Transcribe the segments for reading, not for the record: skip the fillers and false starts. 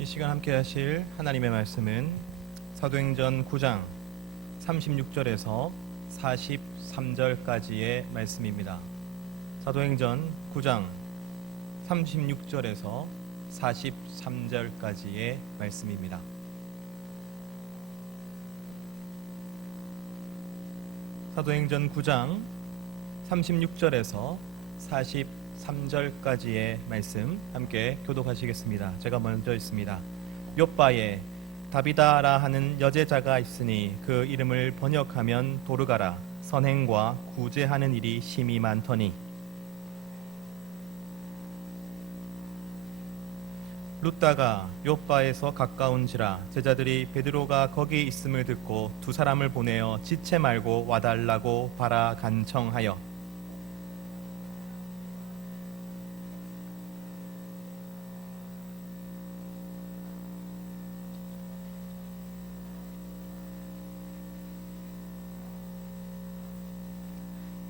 이 시간 함께 하실 하나님의 말씀은 사도행전 9장 36절에서 43절까지의 말씀입니다. 사도행전 9장 36절에서 43절까지의 말씀입니다. 사도행전 9장 36절에서 43절까지의 말씀 함께 교독하시겠습니다. 제가 먼저 읽습니다. 욥바에 다비다라 하는 여제자가 있으니 그 이름을 번역하면 도르가라. 선행과 구제하는 일이 심히 많더니 룻다가 욥바에서 가까운지라 제자들이 베드로가 거기 있음을 듣고 두 사람을 보내어 지체 말고 와달라고 바라 간청하여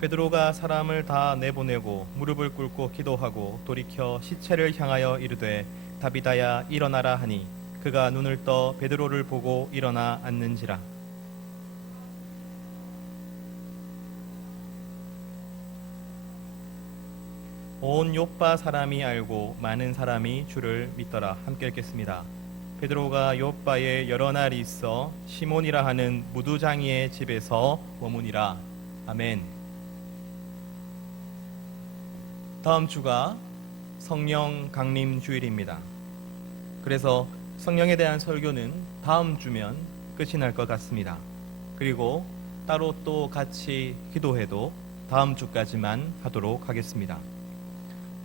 베드로가 사람을 다 내보내고 무릎을 꿇고 기도하고 돌이켜 시체를 향하여 이르되 다비다야 일어나라 하니 그가 눈을 떠 베드로를 보고 일어나 앉는지라. 온 욥바 사람이 알고 많은 사람이 주를 믿더라. 함께 읽겠습니다. 베드로가 욥바에 여러 날 있어 시몬이라 하는 무두장이의 집에서 머무니라. 아멘. 다음 주가 성령 강림 주일입니다. 그래서 성령에 대한 설교는 다음 주면 끝이 날 것 같습니다. 그리고 따로 또 같이 기도해도 다음 주까지만 하도록 하겠습니다.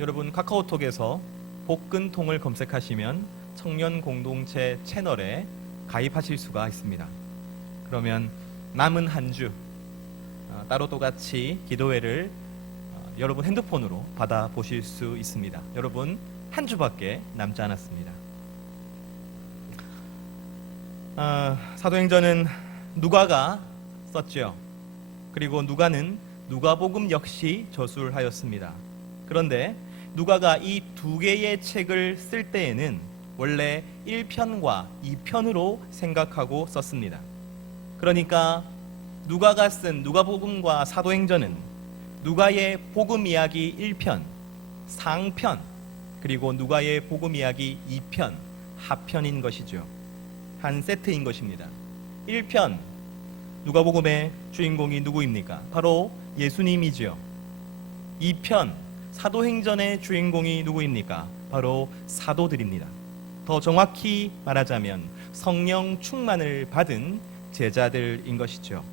여러분 카카오톡에서 복근통을 검색하시면 청년 공동체 채널에 가입하실 수가 있습니다. 그러면 남은 한 주 따로 또 같이 기도회를 여러분 핸드폰으로 받아보실 수 있습니다. 여러분 한 주밖에 남지 않았습니다. 사도행전은 누가가 썼죠. 그리고 누가는 누가복음 역시 저술하였습니다. 그런데 누가가 이 두 개의 책을 쓸 때에는 원래 1편과 2편으로 생각하고 썼습니다. 그러니까 누가가 쓴 누가복음과 사도행전은 누가의 복음 이야기 1편, 상편, 그리고 누가의 복음 이야기 2편, 하편인 것이죠. 한 세트인 것입니다. 1편, 누가복음의 주인공이 누구입니까? 바로 예수님이죠. 2편, 사도행전의 주인공이 누구입니까? 바로 사도들입니다. 더 정확히 말하자면 성령 충만을 받은 제자들인 것이죠.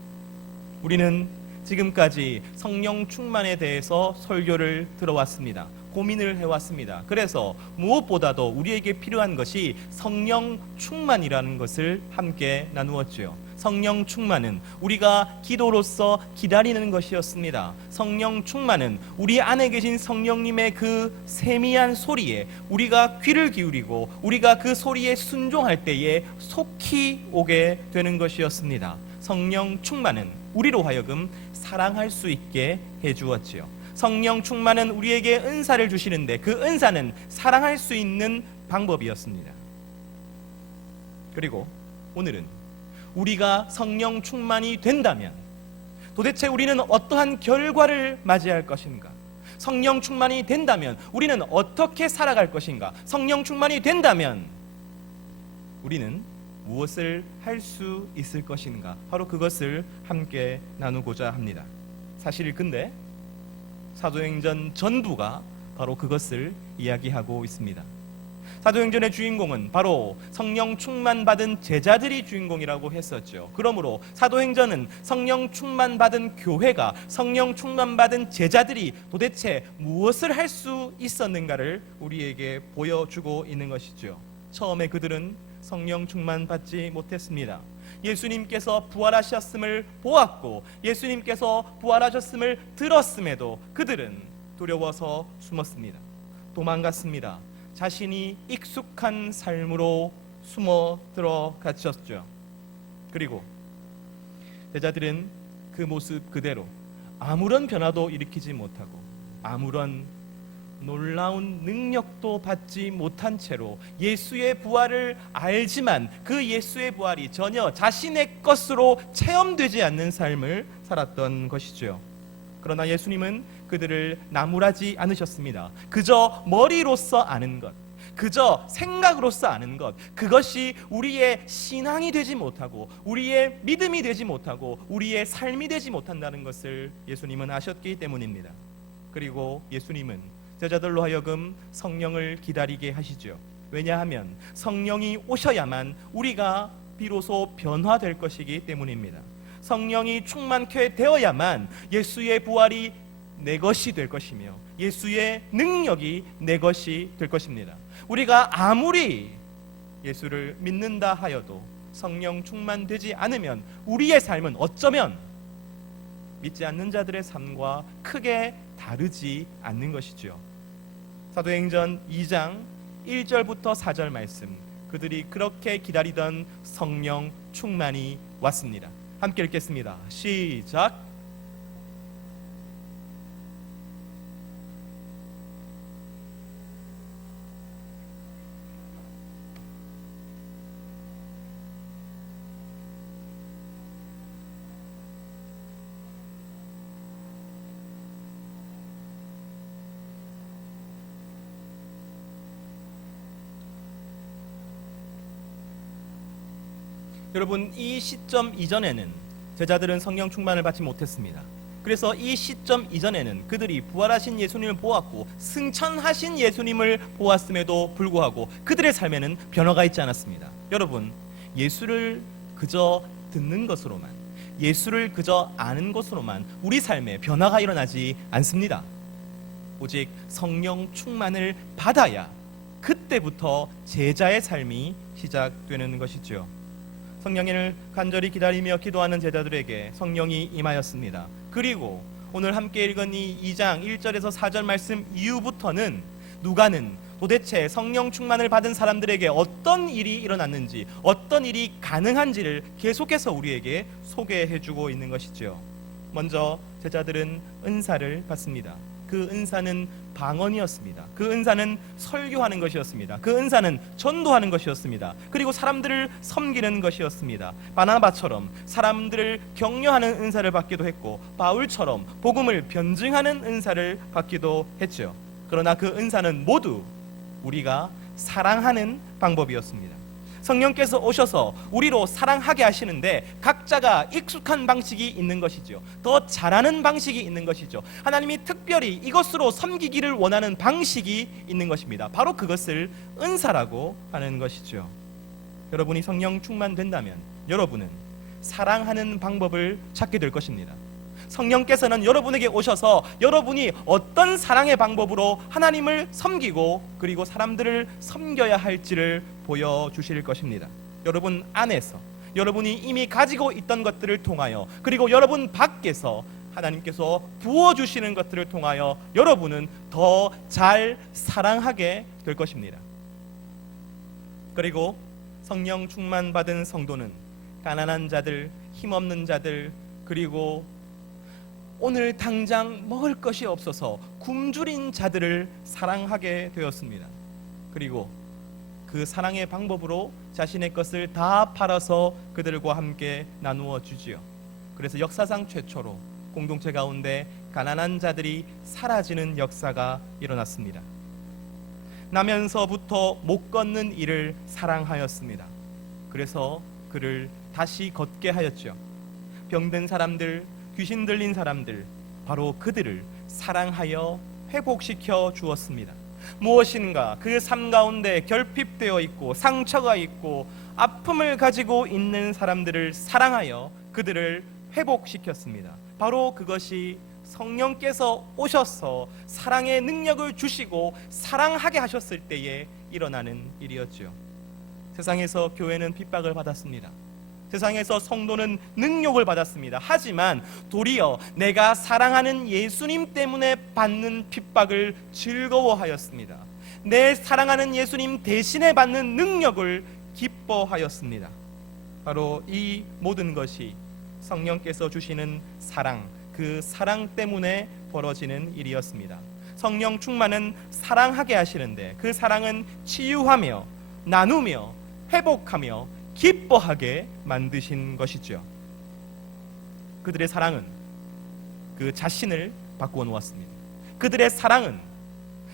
우리는 지금까지 성령 충만에 대해서 설교를 들어왔습니다. 고민을 해왔습니다. 그래서 무엇보다도 우리에게 필요한 것이 성령 충만이라는 것을 함께 나누었죠. 성령 충만은 우리가 기도로서 기다리는 것이었습니다. 성령 충만은 우리 안에 계신 성령님의 그 세미한 소리에 우리가 귀를 기울이고 우리가 그 소리에 순종할 때에 속히 오게 되는 것이었습니다. 성령 충만은 우리로 하여금 사랑할 수 있게 해주었지요. 성령 충만은 우리에게 은사를 주시는데 그 은사는 사랑할 수 있는 방법이었습니다. 그리고 오늘은 우리가 성령 충만이 된다면 도대체 우리는 어떠한 결과를 맞이할 것인가? 성령 충만이 된다면 우리는 어떻게 살아갈 것인가? 성령 충만이 된다면 우리는 무엇을 할 수 있을 것인가? 바로 그것을 함께 나누고자 합니다. 사실 근데 사도행전 전부가 바로 그것을 이야기하고 있습니다. 사도행전의 주인공은 바로 성령 충만 받은 제자들이 주인공이라고 했었죠. 그러므로 사도행전은 성령 충만 받은 교회가 성령 충만 받은 제자들이 도대체 무엇을 할 수 있었는가를 우리에게 보여주고 있는 것이죠. 처음에 그들은 성령 충만 받지 못했습니다. 예수님께서 부활하셨음을 보았고 예수님께서 부활하셨음을 들었음에도 그들은 두려워서 숨었습니다. 도망갔습니다. 자신이 익숙한 삶으로 숨어 들어갔었죠. 그리고 제자들은 그 모습 그대로 아무런 변화도 일으키지 못하고 아무런 놀라운 능력도 받지 못한 채로 예수의 부활을 알지만 그 예수의 부활이 전혀 자신의 것으로 체험되지 않는 삶을 살았던 것이죠. 그러나 예수님은 그들을 나무라지 않으셨습니다. 그저 머리로서 아는 것, 그저 생각으로서 아는 것, 그것이 우리의 신앙이 되지 못하고 우리의 믿음이 되지 못하고 우리의 삶이 되지 못한다는 것을 예수님은 아셨기 때문입니다. 그리고 예수님은 제자들로 하여금 성령을 기다리게 하시죠. 왜냐하면 성령이 오셔야만 우리가 비로소 변화될 것이기 때문입니다. 성령이 충만케 되어야만 예수의 부활이 내 것이 될 것이며 예수의 능력이 내 것이 될 것입니다. 우리가 아무리 예수를 믿는다 하여도 성령 충만되지 않으면 우리의 삶은 어쩌면 믿지 않는 자들의 삶과 크게 다르지 않는 것이죠. 사도행전 2장 1절부터 4절 말씀, 그들이 그렇게 기다리던 성령 충만이 왔습니다. 함께 읽겠습니다. 시작. 여러분, 이 시점 이전에는 제자들은 성령 충만을 받지 못했습니다. 그래서 이 시점 이전에는 그들이 부활하신 예수님을 보았고 승천하신 예수님을 보았음에도 불구하고 그들의 삶에는 변화가 있지 않았습니다. 여러분, 예수를 그저 듣는 것으로만, 예수를 그저 아는 것으로만 우리 삶에 변화가 일어나지 않습니다. 오직 성령 충만을 받아야 그때부터 제자의 삶이 시작되는 것이죠. 성령을 간절히 기다리며 기도하는 제자들에게 성령이 임하였습니다. 그리고 오늘 함께 읽은 이 2장 1절에서 4절 말씀 이후부터는 누가는 도대체 성령 충만을 받은 사람들에게 어떤 일이 일어났는지, 어떤 일이 가능한지를 계속해서 우리에게 소개해주고 있는 것이죠. 먼저 제자들은 은사를 받습니다. 그 은사는 방언이었습니다. 그 은사는 설교하는 것이었습니다. 그 은사는 전도하는 것이었습니다. 그리고 사람들을 섬기는 것이었습니다. 바나바처럼 사람들을 격려하는 은사를 받기도 했고 바울처럼 복음을 변증하는 은사를 받기도 했죠. 그러나 그 은사는 모두 우리가 사랑하는 방법이었습니다. 성령께서 오셔서 우리로 사랑하게 하시는데 각자가 익숙한 방식이 있는 것이죠. 더 잘하는 방식이 있는 것이죠. 하나님이 특별히 이것으로 섬기기를 원하는 방식이 있는 것입니다. 바로 그것을 은사라고 하는 것이죠. 여러분이 성령 충만된다면 여러분은 사랑하는 방법을 찾게 될 것입니다. 성령께서는 여러분에게 오셔서 여러분이 어떤 사랑의 방법으로 하나님을 섬기고 그리고 사람들을 섬겨야 할지를 보여주실 것입니다. 여러분 안에서 여러분이 이미 가지고 있던 것들을 통하여 그리고 여러분 밖에서 하나님께서 부어주시는 것들을 통하여 여러분은 더 잘 사랑하게 될 것입니다. 그리고 성령 충만 받은 성도는 가난한 자들, 힘없는 자들, 그리고 오늘 당장 먹을 것이 없어서 굶주린 자들을 사랑하게 되었습니다. 그리고 그 사랑의 방법으로 자신의 것을 다 팔아서 그들과 함께 나누어 주지요. 그래서 역사상 최초로 공동체 가운데 가난한 자들이 사라지는 역사가 일어났습니다. 나면서부터 못 걷는 이를 사랑하였습니다. 그래서 그를 다시 걷게 하였죠. 병든 사람들, 귀신 들린 사람들, 바로 그들을 사랑하여 회복시켜 주었습니다. 무엇인가 그 삶 가운데 결핍되어 있고 상처가 있고 아픔을 가지고 있는 사람들을 사랑하여 그들을 회복시켰습니다. 바로 그것이 성령께서 오셔서 사랑의 능력을 주시고 사랑하게 하셨을 때에 일어나는 일이었죠. 세상에서 교회는 핍박을 받았습니다. 세상에서 성도는 능욕을 받았습니다. 하지만 도리어 내가 사랑하는 예수님 때문에 받는 핍박을 즐거워하였습니다. 내 사랑하는 예수님 대신에 받는 능력을 기뻐하였습니다. 바로 이 모든 것이 성령께서 주시는 사랑, 그 사랑 때문에 벌어지는 일이었습니다. 성령 충만은 사랑하게 하시는데 그 사랑은 치유하며 나누며 회복하며 기뻐하게 만드신 것이죠. 그들의 사랑은 그 자신을 바꾸어 놓았습니다. 그들의 사랑은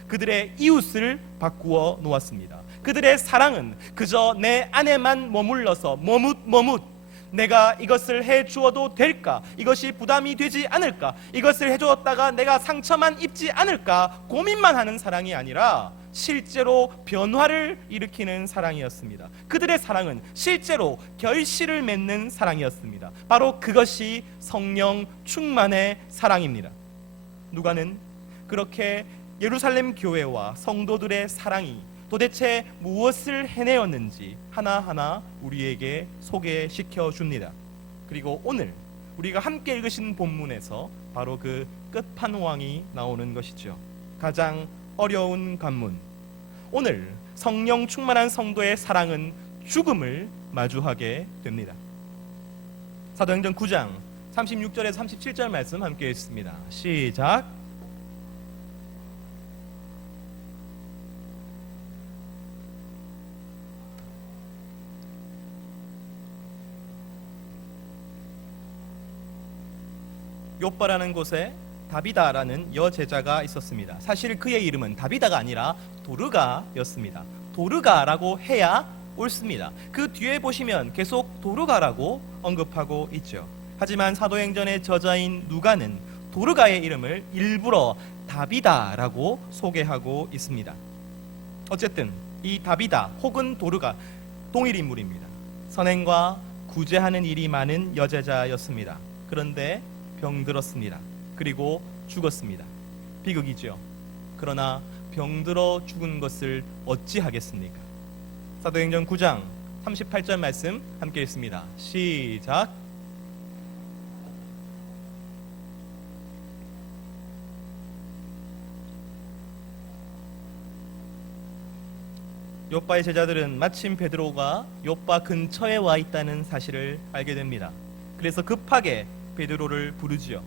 그들의 이웃을 바꾸어 놓았습니다. 그들의 사랑은 그저 내 안에만 머물러서 머뭇 내가 이것을 해주어도 될까? 이것이 부담이 되지 않을까? 이것을 해주었다가 내가 상처만 입지 않을까? 고민만 하는 사랑이 아니라 실제로 변화를 일으키는 사랑이었습니다. 그들의 사랑은 실제로 결실을 맺는 사랑이었습니다. 바로 그것이 성령 충만의 사랑입니다. 누가는 그렇게 예루살렘 교회와 성도들의 사랑이 도대체 무엇을 해내었는지 하나하나 우리에게 소개시켜 줍니다. 그리고 오늘 우리가 함께 읽으신 본문에서 바로 그 끝판왕이 나오는 것이죠. 가장 어려운 관문. 오늘 성령 충만한 성도의 사랑은 죽음을 마주하게 됩니다. 사도행전 9장 36절에서 37절 말씀 함께 읽습니다. 시작. 욥바라는 곳에 다비다라는 여제자가 있었습니다. 사실 그의 이름은 다비다가 아니라 도르가였습니다. 도르가라고 해야 옳습니다. 그 뒤에 보시면 계속 도르가라고 언급하고 있죠. 하지만 사도행전의 저자인 누가는 도르가의 이름을 일부러 다비다라고 소개하고 있습니다. 어쨌든 이 다비다 혹은 도르가 동일 인물입니다. 선행과 구제하는 일이 많은 여제자였습니다. 그런데 병들었습니다. 그리고 죽었습니다. 비극이죠. 그러나 병들어 죽은 것을 어찌하겠습니까? 사도행전 9장 38절 말씀 함께 읽습니다. 시작. 욥바의 제자들은 마침 베드로가 욥바 근처에 와 있다는 사실을 알게 됩니다. 그래서 급하게 베드로를 부르지요.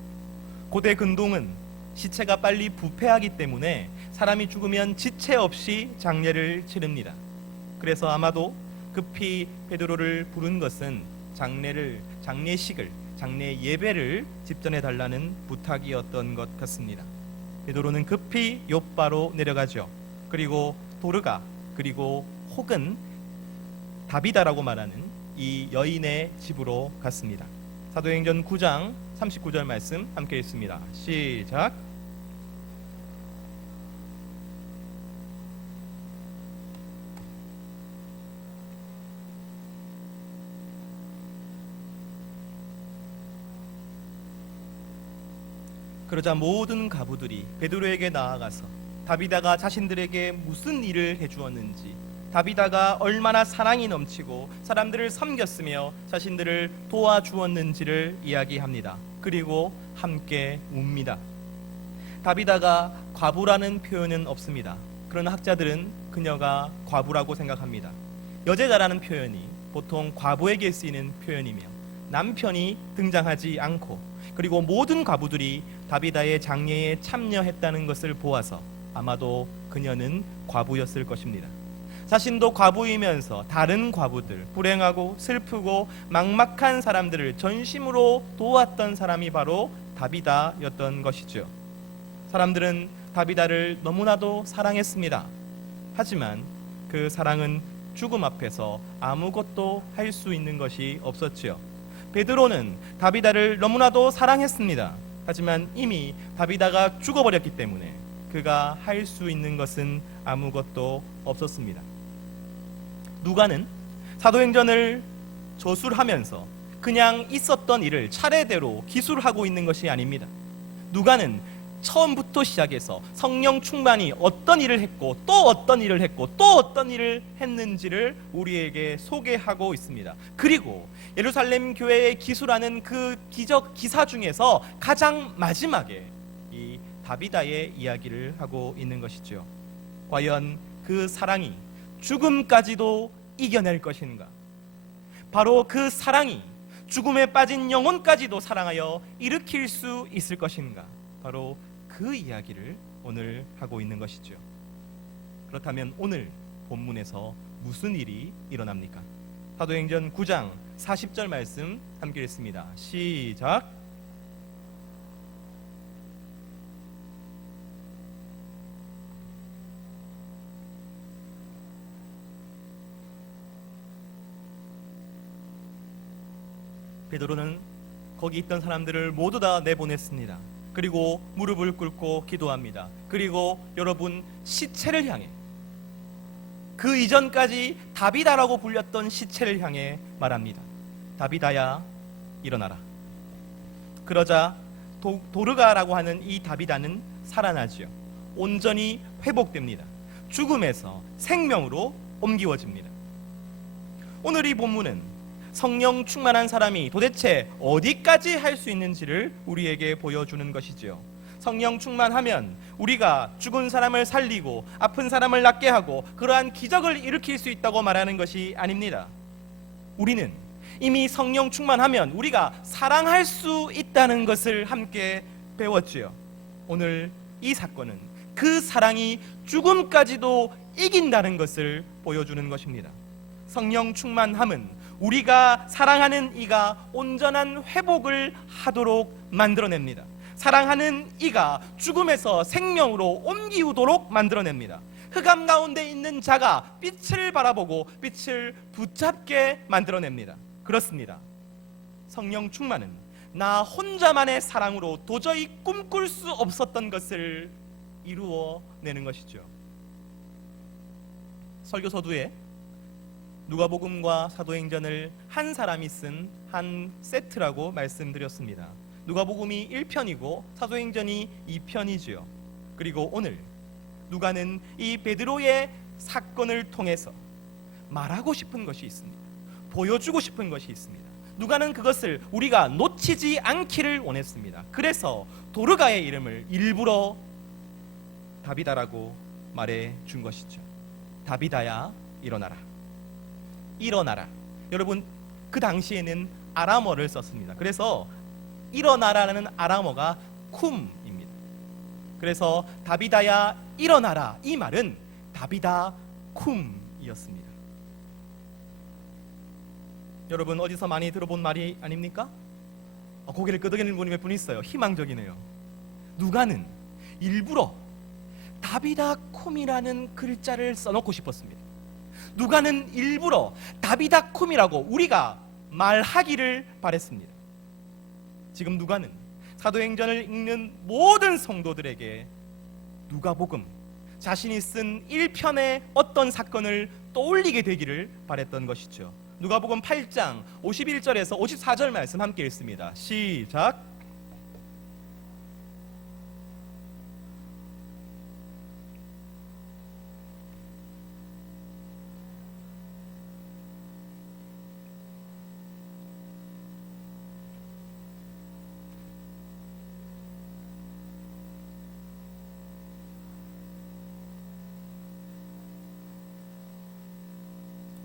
고대 근동은 시체가 빨리 부패하기 때문에 사람이 죽으면 지체 없이 장례를 치릅니다. 그래서 아마도 급히 베드로를 부른 것은 장례식을, 장례 예배를 집전해 달라는 부탁이었던 것 같습니다. 베드로는 급히 욥바로 내려가죠. 그리고 도르가, 그리고 혹은 다비다라고 말하는 이 여인의 집으로 갔습니다. 사도행전 9장 39절 말씀 함께 읽습니다. 시작. 그러자 모든 가부들이 베드로에게 나아가서 다비다가 자신들에게 무슨 일을 해주었는지, 다비다가 얼마나 사랑이 넘치고 사람들을 섬겼으며 자신들을 도와주었는지를 이야기합니다. 그리고 함께 웁니다. 다비다가 과부라는 표현은 없습니다. 그러나 학자들은 그녀가 과부라고 생각합니다. 여제자라는 표현이 보통 과부에게 쓰이는 표현이며 남편이 등장하지 않고 그리고 모든 과부들이 다비다의 장례에 참여했다는 것을 보아서 아마도 그녀는 과부였을 것입니다. 자신도 과부이면서 다른 과부들, 불행하고 슬프고 막막한 사람들을 전심으로 도왔던 사람이 바로 다비다였던 것이죠. 사람들은 다비다를 너무나도 사랑했습니다. 하지만 그 사랑은 죽음 앞에서 아무것도 할 수 있는 것이 없었지요. 베드로는 다비다를 너무나도 사랑했습니다. 하지만 이미 다비다가 죽어버렸기 때문에 그가 할 수 있는 것은 아무것도 없었습니다. 누가는 사도행전을 저술하면서 그냥 있었던 일을 차례대로 기술하고 있는 것이 아닙니다. 누가는 처음부터 시작해서 성령 충만이 어떤 일을 했고 또 어떤 일을 했고 또 어떤 일을 했는지를 우리에게 소개하고 있습니다. 그리고 예루살렘 교회에 기술하는 그 기적 기사 중에서 가장 마지막에 이 다비다의 이야기를 하고 있는 것이죠. 과연 그 사랑이 죽음까지도 이겨낼 것인가? 바로 그 사랑이 죽음에 빠진 영혼까지도 사랑하여 일으킬 수 있을 것인가? 바로 그 이야기를 오늘 하고 있는 것이죠. 그렇다면 오늘 본문에서 무슨 일이 일어납니까? 사도행전 9장 40절 말씀 함께 읽습니다. 시작. 베드로는 거기 있던 사람들을 모두 다 내보냈습니다. 그리고 무릎을 꿇고 기도합니다. 그리고 여러분, 시체를 향해, 그 이전까지 다비다라고 불렸던 시체를 향해 말합니다. 다비다야, 일어나라. 그러자 도르가라고 하는 이 다비다는 살아나지요. 온전히 회복됩니다. 죽음에서 생명으로 옮기워집니다. 오늘 이 본문은 성령 충만한 사람이 도대체 어디까지 할 수 있는지를 우리에게 보여주는 것이지요. 성령 충만하면 우리가 죽은 사람을 살리고 아픈 사람을 낫게 하고 그러한 기적을 일으킬 수 있다고 말하는 것이 아닙니다. 우리는 이미 성령 충만하면 우리가 사랑할 수 있다는 것을 함께 배웠지요. 오늘 이 사건은 그 사랑이 죽음까지도 이긴다는 것을 보여주는 것입니다. 성령 충만함은 우리가 사랑하는 이가 온전한 회복을 하도록 만들어냅니다. 사랑하는 이가 죽음에서 생명으로 옮기우도록 만들어냅니다. 흑암 가운데 있는 자가 빛을 바라보고 빛을 붙잡게 만들어냅니다. 그렇습니다. 성령 충만은 나 혼자만의 사랑으로 도저히 꿈꿀 수 없었던 것을 이루어내는 것이죠. 설교 서두에 누가복음과 사도행전을 한 사람이 쓴 한 세트라고 말씀드렸습니다. 누가복음이 1편이고 사도행전이 2편이지요. 그리고 오늘 누가는 이 베드로의 사건을 통해서 말하고 싶은 것이 있습니다. 보여주고 싶은 것이 있습니다. 누가는 그것을 우리가 놓치지 않기를 원했습니다. 그래서 도르가의 이름을 일부러 다비다라고 말해 준 것이죠. 다비다야, 일어나라. 일어나라. 여러분, 그 당시에는 아람어를 썼습니다. 그래서 일어나라는 아람어가 쿰입니다. 그래서 다비다야, 일어나라. 이 말은 다비다 쿰이었습니다. 여러분, 어디서 많이 들어본 말이 아닙니까? 고개를 끄덕이는 분이 몇 분 있어요. 희망적이네요. 누가는 일부러 다비다 쿰이라는 글자를 써놓고 싶었습니다. 누가는 일부러 다비다 쿰이라고 우리가 말하기를 바랬습니다. 지금 누가는 사도행전을 읽는 모든 성도들에게 누가복음, 자신이 쓴 1편의 어떤 사건을 떠올리게 되기를 바랬던 것이죠. 누가복음 8장 51절에서 54절 말씀 함께 읽습니다. 시작.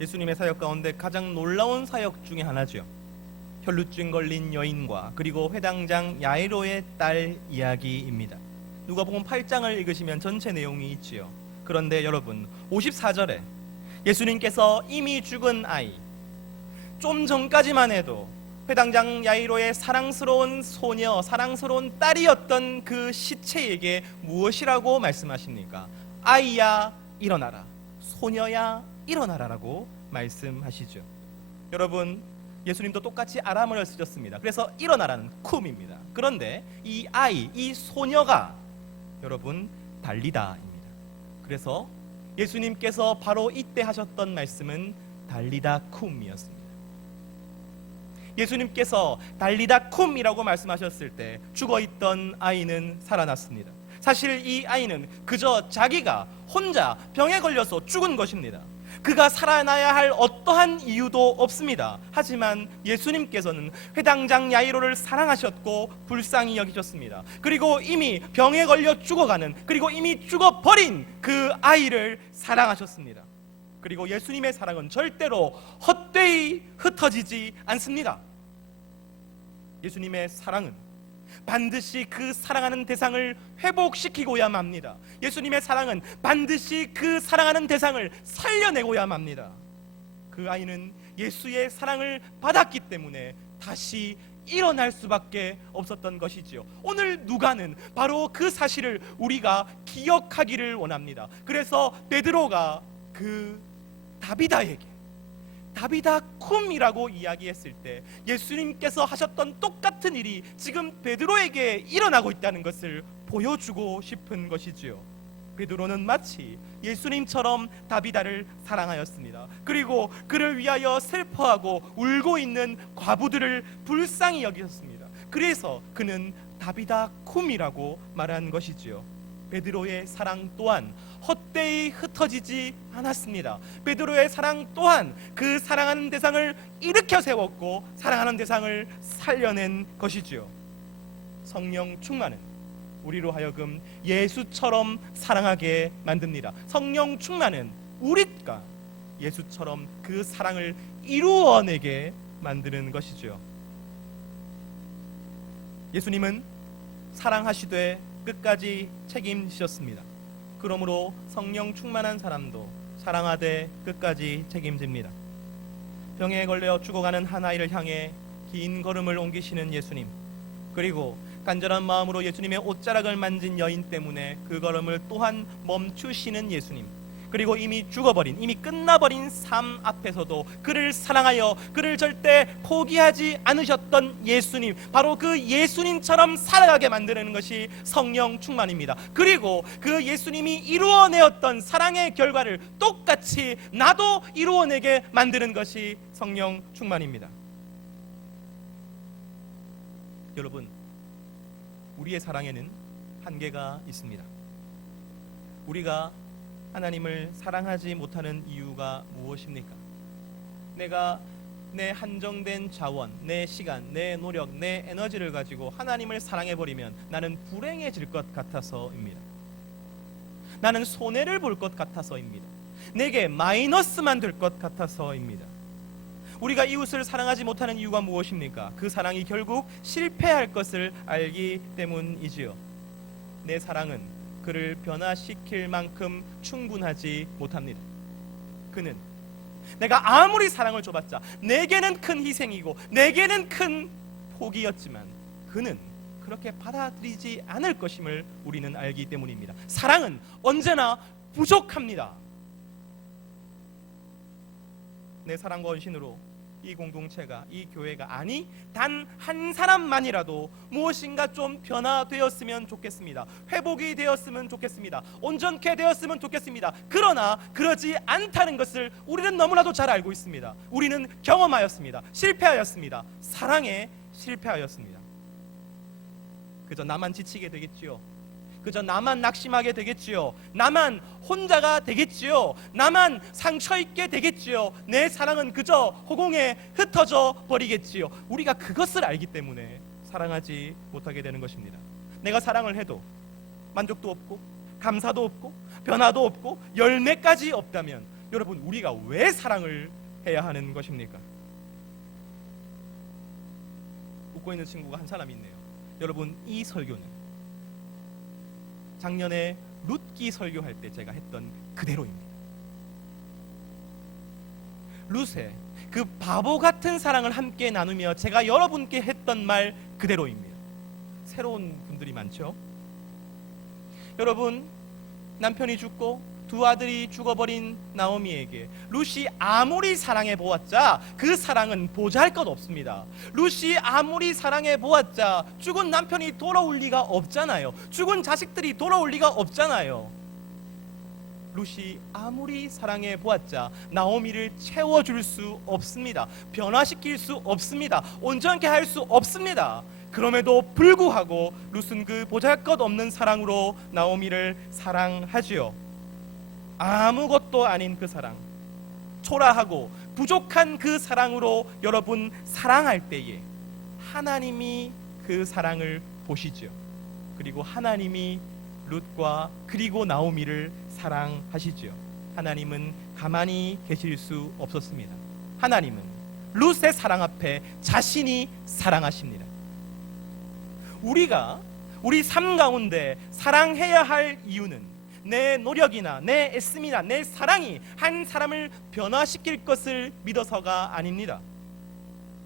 예수님의 사역 가운데 가장 놀라운 사역 중에 하나죠. 혈루증 걸린 여인과 그리고 회당장 야이로의 딸 이야기입니다. 누가복음 8장을 읽으시면 전체 내용이 있지요. 그런데 여러분, 54절에 예수님께서 이미 죽은 아이, 좀 전까지만 해도 회당장 야이로의 사랑스러운 소녀, 사랑스러운 딸이었던 그 시체에게 무엇이라고 말씀하십니까? 아이야, 일어나라. 소녀야, 일어나라라고 말씀하시죠. 여러분, 예수님도 똑같이 아람어를 쓰셨습니다. 그래서 일어나라는 쿰입니다. 그런데 이 아이, 이 소녀가 여러분 달리다입니다. 그래서 예수님께서 바로 이때 하셨던 말씀은 달리다 쿰이었습니다. 예수님께서 달리다 쿰이라고 말씀하셨을 때 죽어있던 아이는 살아났습니다. 사실 이 아이는 그저 자기가 혼자 병에 걸려서 죽은 것입니다. 그가 살아나야 할 어떠한 이유도 없습니다. 하지만 예수님께서는 회당장 야이로를 사랑하셨고 불쌍히 여기셨습니다. 그리고 이미 병에 걸려 죽어가는, 그리고 이미 죽어버린 그 아이를 사랑하셨습니다. 그리고 예수님의 사랑은 절대로 헛되이 흩어지지 않습니다. 예수님의 사랑은 반드시 그 사랑하는 대상을 회복시키고야 맙니다. 예수님의 사랑은 반드시 그 사랑하는 대상을 살려내고야 맙니다. 그 아이는 예수의 사랑을 받았기 때문에 다시 일어날 수밖에 없었던 것이지요. 오늘 누가는 바로 그 사실을 우리가 기억하기를 원합니다. 그래서 베드로가 그 다비다에게 다비다 쿰이라고 이야기했을 때 예수님께서 하셨던 똑같은 일이 지금 베드로에게 일어나고 있다는 것을 보여주고 싶은 것이지요. 베드로는 마치 예수님처럼 다비다를 사랑하였습니다. 그리고 그를 위하여 슬퍼하고 울고 있는 과부들을 불쌍히 여기셨습니다. 그래서 그는 다비다 쿰이라고 말한 것이지요. 베드로의 사랑 또한 헛되이 흩어지지 않았습니다. 베드로의 사랑 또한 그 사랑하는 대상을 일으켜 세웠고 사랑하는 대상을 살려낸 것이지요. 성령 충만은 우리로 하여금 예수처럼 사랑하게 만듭니다. 성령 충만은 우리가 예수처럼 그 사랑을 이루어내게 만드는 것이죠. 예수님은 사랑하시되 끝까지 책임지셨습니다. 그러므로 성령 충만한 사람도 사랑하되 끝까지 책임집니다. 병에 걸려 죽어가는 한 아이를 향해 긴 걸음을 옮기시는 예수님, 그리고 간절한 마음으로 예수님의 옷자락을 만진 여인 때문에 그 걸음을 또한 멈추시는 예수님, 그리고 이미 죽어버린, 이미 끝나버린 삶 앞에서도 그를 사랑하여 그를 절대 포기하지 않으셨던 예수님, 바로 그 예수님처럼 살아가게 만드는 것이 성령 충만입니다. 그리고 그 예수님이 이루어내었던 사랑의 결과를 똑같이 나도 이루어내게 만드는 것이 성령 충만입니다. 여러분, 우리의 사랑에는 한계가 있습니다. 우리가 하나님을 사랑하지 못하는 이유가 무엇입니까? 내가 내 한정된 자원, 내 시간, 내 노력, 내 에너지를 가지고 하나님을 사랑해버리면 나는 불행해질 것 같아서입니다. 나는 손해를 볼 것 같아서입니다. 내게 마이너스만 될 것 같아서입니다. 우리가 이웃을 사랑하지 못하는 이유가 무엇입니까? 그 사랑이 결국 실패할 것을 알기 때문이지요. 내 사랑은 그를 변화시킬 만큼 충분하지 못합니다. 그는 내가 아무리 사랑을 줘봤자 내게는 큰 희생이고 내게는 큰 포기였지만 그는 그렇게 받아들이지 않을 것임을 우리는 알기 때문입니다. 사랑은 언제나 부족합니다. 내 사랑과 헌신으로 이 공동체가, 이 교회가, 아니 단 한 사람만이라도 무엇인가 좀 변화되었으면 좋겠습니다. 회복이 되었으면 좋겠습니다. 온전케 되었으면 좋겠습니다. 그러나 그러지 않다는 것을 우리는 너무나도 잘 알고 있습니다. 우리는 경험하였습니다. 실패하였습니다. 사랑에 실패하였습니다. 그저 나만 지치게 되겠지요. 그저 나만 낙심하게 되겠지요. 나만 혼자가 되겠지요. 나만 상처있게 되겠지요. 내 사랑은 그저 허공에 흩어져 버리겠지요. 우리가 그것을 알기 때문에 사랑하지 못하게 되는 것입니다. 내가 사랑을 해도 만족도 없고 감사도 없고 변화도 없고 열매까지 없다면 여러분, 우리가 왜 사랑을 해야 하는 것입니까? 웃고 있는 친구가 한 사람 있네요. 여러분, 이 설교는 작년에 룻기 설교할 때 제가 했던 그대로입니다. 룻의 그 바보 같은 사랑을 함께 나누며 제가 여러분께 했던 말 그대로입니다. 새로운 분들이 많죠? 여러분, 남편이 죽고 두 아들이 죽어버린 나오미에게 룻이 아무리 사랑해 보았자 그 사랑은 보잘것 없습니다. 룻이 아무리 사랑해 보았자 죽은 남편이 돌아올 리가 없잖아요. 죽은 자식들이 돌아올 리가 없잖아요. 룻이 아무리 사랑해 보았자 나오미를 채워줄 수 없습니다. 변화시킬 수 없습니다. 온전케 할 수 없습니다. 그럼에도 불구하고 룻은 그 보잘것없는 사랑으로 나오미를 사랑하지요. 아무것도 아닌 그 사랑, 초라하고 부족한 그 사랑으로 여러분 사랑할 때에 하나님이 그 사랑을 보시죠. 그리고 하나님이 룻과 그리고 나오미를 사랑하시죠. 하나님은 가만히 계실 수 없었습니다. 하나님은 룻의 사랑 앞에 자신이 사랑하십니다. 우리 삶 가운데 사랑해야 할 이유는 내 노력이나 내 애씀이나 내 사랑이 한 사람을 변화시킬 것을 믿어서가 아닙니다.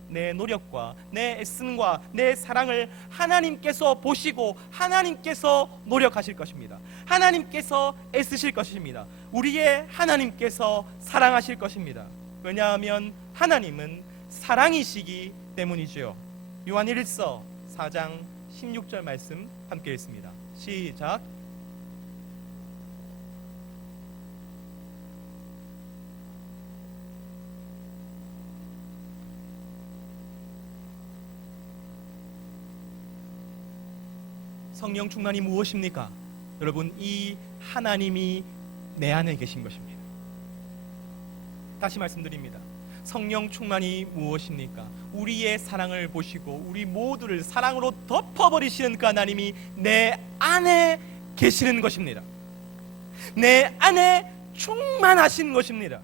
내 노력과 내 애씀과 내 사랑을 하나님께서 보시고 하나님께서 노력하실 것입니다. 하나님께서 애쓰실 것입니다. 우리의 하나님께서 사랑하실 것입니다. 왜냐하면 하나님은 사랑이시기 때문이지요. 요한 1서 4장 16절 말씀 함께 읽습니다. 시작. 성령 충만이 무엇입니까? 여러분, 이 하나님이 내 안에 계신 것입니다. 다시 말씀드립니다. 성령 충만이 무엇입니까? 우리의 사랑을 보시고 우리 모두를 사랑으로 덮어버리시는 그 하나님이 내 안에 계시는 것입니다. 내 안에 충만하신 것입니다.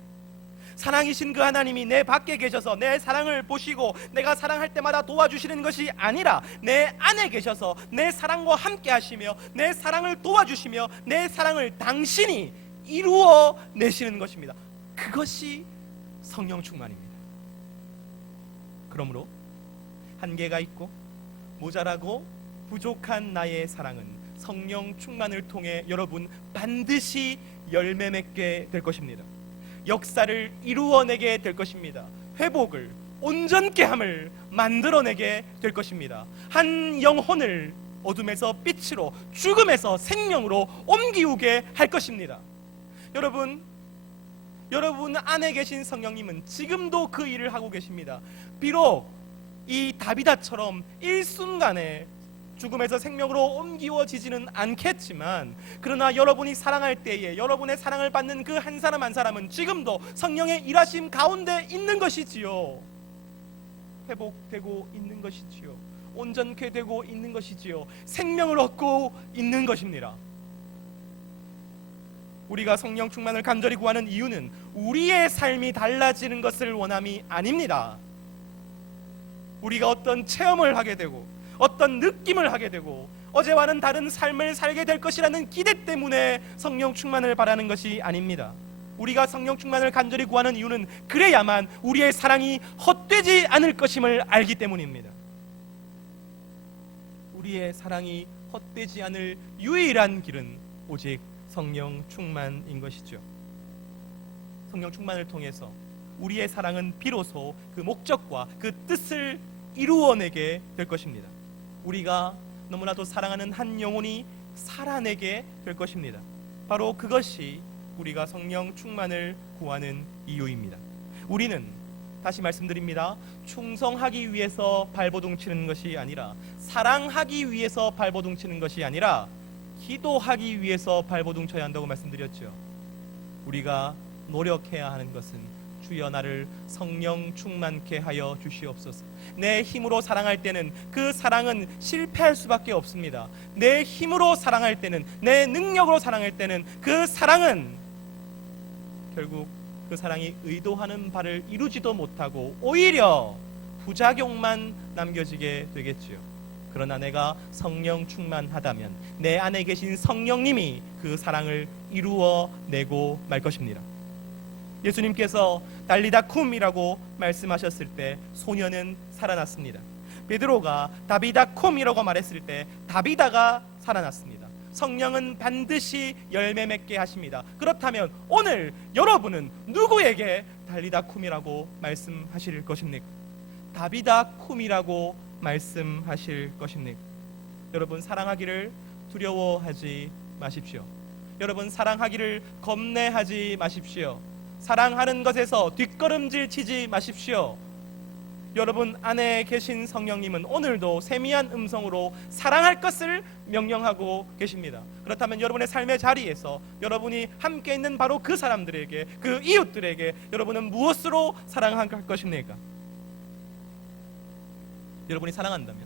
사랑이신 그 하나님이 내 밖에 계셔서 내 사랑을 보시고 내가 사랑할 때마다 도와주시는 것이 아니라 내 안에 계셔서 내 사랑과 함께 하시며 내 사랑을 도와주시며 내 사랑을 당신이 이루어 내시는 것입니다. 그것이 성령 충만입니다. 그러므로 한계가 있고 모자라고 부족한 나의 사랑은 성령 충만을 통해 여러분 반드시 열매 맺게 될 것입니다. 역사를 이루어내게 될 것입니다. 회복을, 온전케 함을 만들어내게 될 것입니다. 한 영혼을 어둠에서 빛으로, 죽음에서 생명으로 옮기우게 할 것입니다. 여러분 안에 계신 성령님은 지금도 그 일을 하고 계십니다. 비록 이 다비다처럼 일순간에 죽음에서 생명으로 옮기워지지는 않겠지만, 그러나 여러분이 사랑할 때에 여러분의 사랑을 받는 그 한 사람 한 사람은 지금도 성령의 일하심 가운데 있는 것이지요. 회복되고 있는 것이지요. 온전케 되고 있는 것이지요. 생명을 얻고 있는 것입니다. 우리가 성령 충만을 간절히 구하는 이유는 우리의 삶이 달라지는 것을 원함이 아닙니다. 우리가 어떤 체험을 하게 되고 어떤 느낌을 하게 되고 어제와는 다른 삶을 살게 될 것이라는 기대 때문에 성령 충만을 바라는 것이 아닙니다. 우리가 성령 충만을 간절히 구하는 이유는 그래야만 우리의 사랑이 헛되지 않을 것임을 알기 때문입니다. 우리의 사랑이 헛되지 않을 유일한 길은 오직 성령 충만인 것이죠. 성령 충만을 통해서 우리의 사랑은 비로소 그 목적과 그 뜻을 이루어내게 될 것입니다. 우리가 너무나도 사랑하는 한 영혼이 살아내게 될 것입니다. 바로 그것이 우리가 성령 충만을 구하는 이유입니다. 우리는 다시 말씀드립니다. 충성하기 위해서 발버둥 치는 것이 아니라, 사랑하기 위해서 발버둥 치는 것이 아니라 기도하기 위해서 발버둥 쳐야 한다고 말씀드렸죠. 우리가 노력해야 하는 것은 주여 나를 성령 충만케 하여 주시옵소서. 내 힘으로 사랑할 때는 그 사랑은 실패할 수밖에 없습니다. 내 힘으로 사랑할 때는, 내 능력으로 사랑할 때는 그 사랑은 결국 그 사랑이 의도하는 바를 이루지도 못하고 오히려 부작용만 남겨지게 되겠지요. 그러나 내가 성령 충만하다면 내 안에 계신 성령님이 그 사랑을 이루어내고 말 것입니다. 예수님께서 달리다 쿰이라고 말씀하셨을 때 소녀는 살아났습니다. 베드로가 다비다 쿰이라고 말했을 때 다비다가 살아났습니다. 성령은 반드시 열매 맺게 하십니다. 그렇다면 오늘 여러분은 누구에게 달리다 쿰이라고 말씀하실 것입니까? 다비다 쿰이라고 말씀하실 것입니까? 여러분, 사랑하기를 두려워하지 마십시오. 여러분, 사랑하기를 겁내하지 마십시오. 사랑하는 것에서 뒷걸음질 치지 마십시오. 여러분 안에 계신 성령님은 오늘도 세미한 음성으로 사랑할 것을 명령하고 계십니다. 그렇다면 여러분의 삶의 자리에서 여러분이 함께 있는 바로 그 사람들에게, 그 이웃들에게 여러분은 무엇으로 사랑할 것입니까? 여러분이 사랑한다면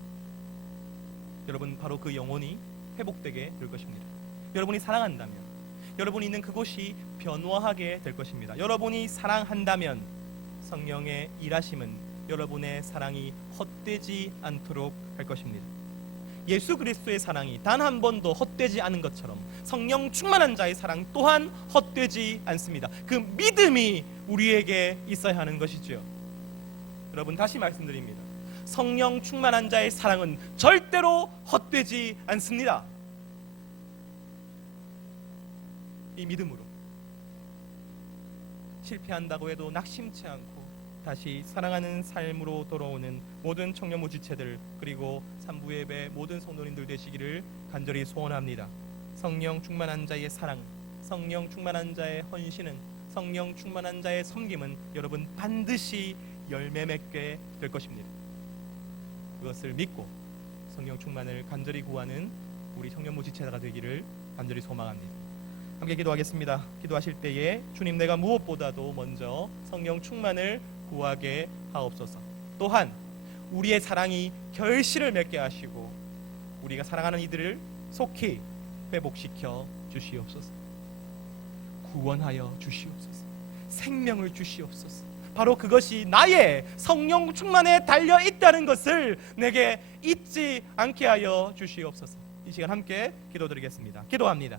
여러분 바로 그 영혼이 회복되게 될 것입니다. 여러분이 사랑한다면 여러분이 있는 그곳이 변화하게 될 것입니다. 여러분이 사랑한다면 성령의 일하심은 여러분의 사랑이 헛되지 않도록 할 것입니다. 예수 그리스도의 사랑이 단 한 번도 헛되지 않은 것처럼 성령 충만한 자의 사랑 또한 헛되지 않습니다. 그 믿음이 우리에게 있어야 하는 것이죠. 여러분, 다시 말씀드립니다. 성령 충만한 자의 사랑은 절대로 헛되지 않습니다. 이 믿음으로 실패한다고 해도 낙심치 않고 다시 사랑하는 삶으로 돌아오는 모든 청년부 지체들, 그리고 3부 예배 모든 성도님들 되시기를 간절히 소원합니다. 성령 충만한 자의 사랑, 성령 충만한 자의 헌신은, 성령 충만한 자의 섬김은 여러분 반드시 열매 맺게 될 것입니다. 그것을 믿고 성령 충만을 간절히 구하는 우리 청년부 지체가 되기를 간절히 소망합니다. 함께 기도하겠습니다. 기도하실 때에 주님, 내가 무엇보다도 먼저 성령 충만을 구하게 하옵소서. 또한 우리의 사랑이 결실을 맺게 하시고 우리가 사랑하는 이들을 속히 회복시켜 주시옵소서. 구원하여 주시옵소서. 생명을 주시옵소서. 바로 그것이 나의 성령 충만에 달려 있다는 것을 내게 잊지 않게 하여 주시옵소서. 이 시간 함께 기도드리겠습니다. 기도합니다.